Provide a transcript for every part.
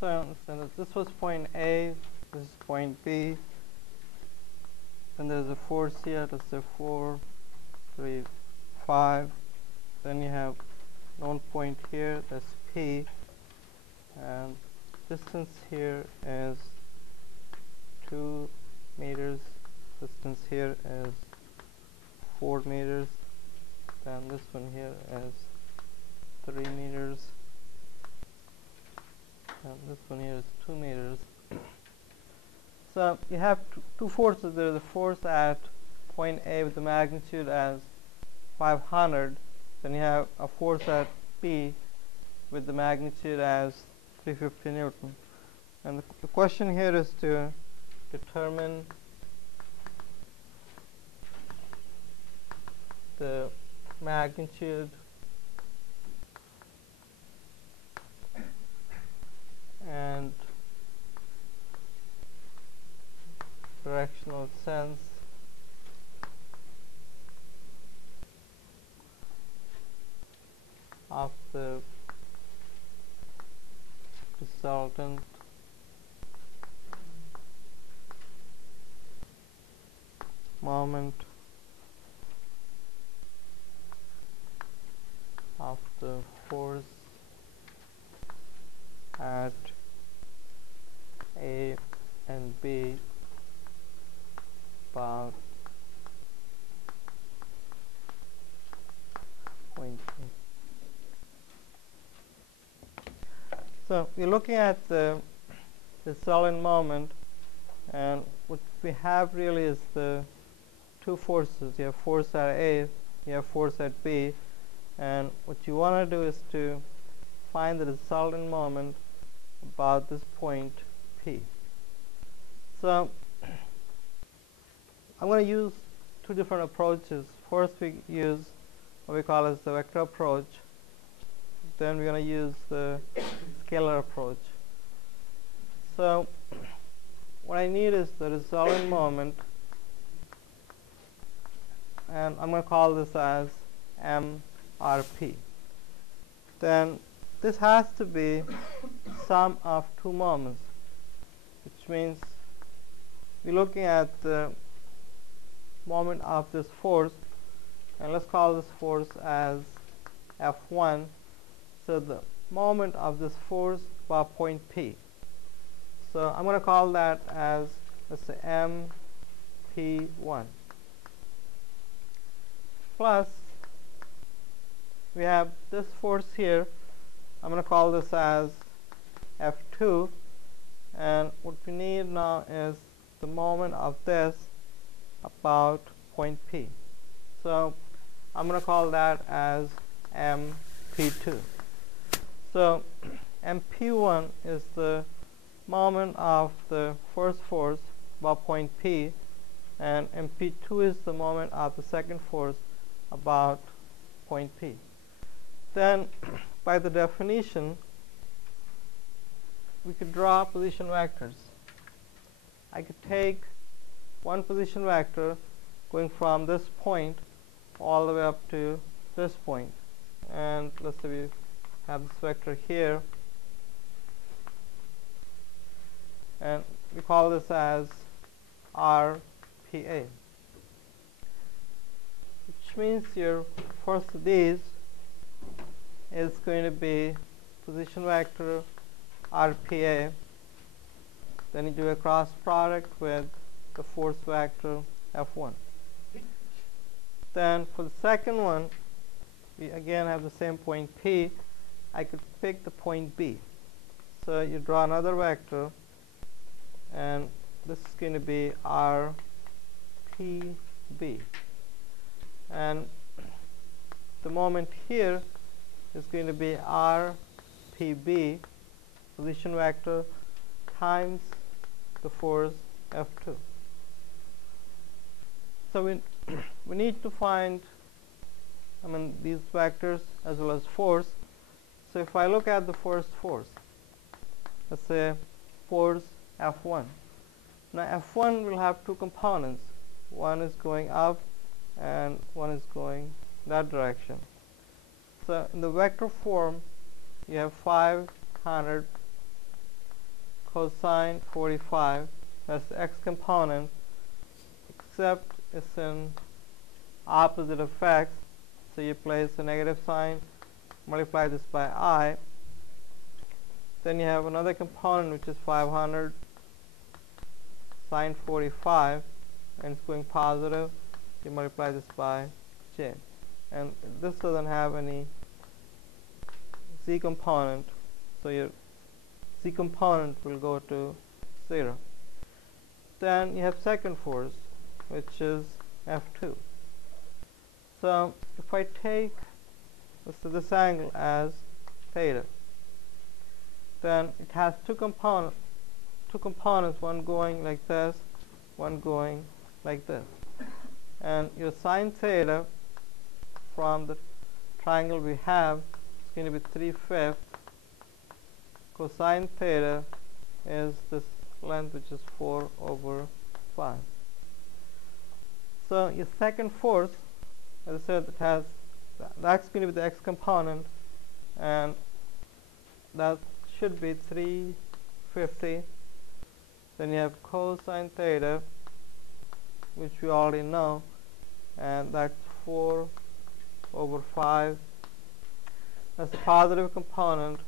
So this was point A, this is point B, then there's a force here, let's say 4, 3, 5, then you have known point here, that's P, and distance here is 2 meters, distance here is 4 meters, then this one here is 3 meters, and this one here is 2 meters. So you have two forces. There is a force at point A with the magnitude as 500, then you have a force at B with the magnitude as 350 Newton. And the question here is to determine the magnitude and directional sense of the resultant moment of the force at A and B about point B. So we're looking at the resultant moment, and what we have really is the two forces. You have force at A, you have force at B, and what you want to do is to find the resultant moment about this point P. So I'm going to use two different approaches. First we use what we call as the vector approach, then we're going to use the scalar approach. So what I need is the resultant moment, and I'm going to call this as MRP. Then this has to be sum of two moments, which means we're looking at the moment of this force, and let's call this force as F1. So the moment of this force about point P. So I'm going to call that as, let's say, MP1. Plus, we have this force here. I'm going to call this as F2. And what we need now is the moment of this about point P. So I'm going to call that as MP2. So MP1 is the moment of the first force about point P, and MP2 is the moment of the second force about point P. Then by the definition, we could draw position vectors. I could take one position vector going from this point all the way up to this point, and let's say we have this vector here, and we call this as RPA, which means your first of these is going to be position vector RPA, then you do a cross product with the force vector F1. Then for the second one, we again have the same point P. I could pick the point B. So you draw another vector, and this is going to be RPB. And the moment here is going to be RPB, position vector, times the force F2. So we need to find, these vectors as well as force. So if I look at the first force, let's say force F1. Now F1 will have two components. One is going up and one is going that direction. So in the vector form, you have 500 cosine 45. That's the x component, except it's in opposite of x. So you place a negative sign, multiply this by I. Then you have another component which is 500 sine 45, and it's going positive. You multiply this by j. And this doesn't have any z component, so your z component will go to 0. Then you have second force, which is F2. So if I take this angle as theta, then it has two components, one going like this, one going like this. And your sine theta from the triangle we have is going to be 3/5. Cosine theta is this length, which is 4/5. So your second force, as I said, it has that's going to be the x component, and that should be 350. Then you have cosine theta, which we already know, and that's 4/5. That's the positive component.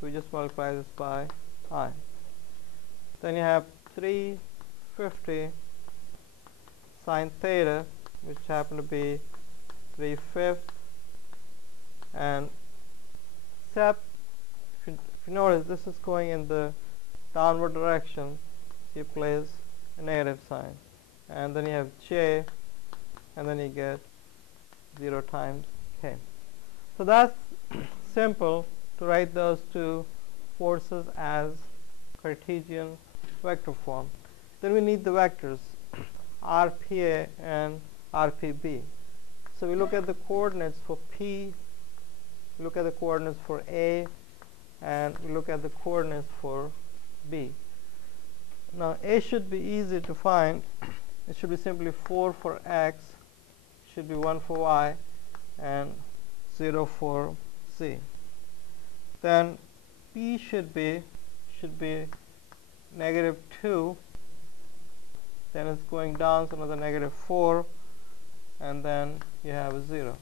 We just multiply this by I. Then you have 350 sine theta, which happen to be 3/5, and except if you notice, this is going in the downward direction. You place a negative sign, and then you have j, and then you get 0 times k. So that's simple to write those two forces as Cartesian vector form. Then we need the vectors RPA and RPB. So we look at the coordinates for P, we look at the coordinates for A, and we look at the coordinates for B. Now A should be easy to find. It should be simply 4 for x, should be 1 for y, and 0 for z. Then P should be -2, then it's going down, so another -4, and then you have a 0.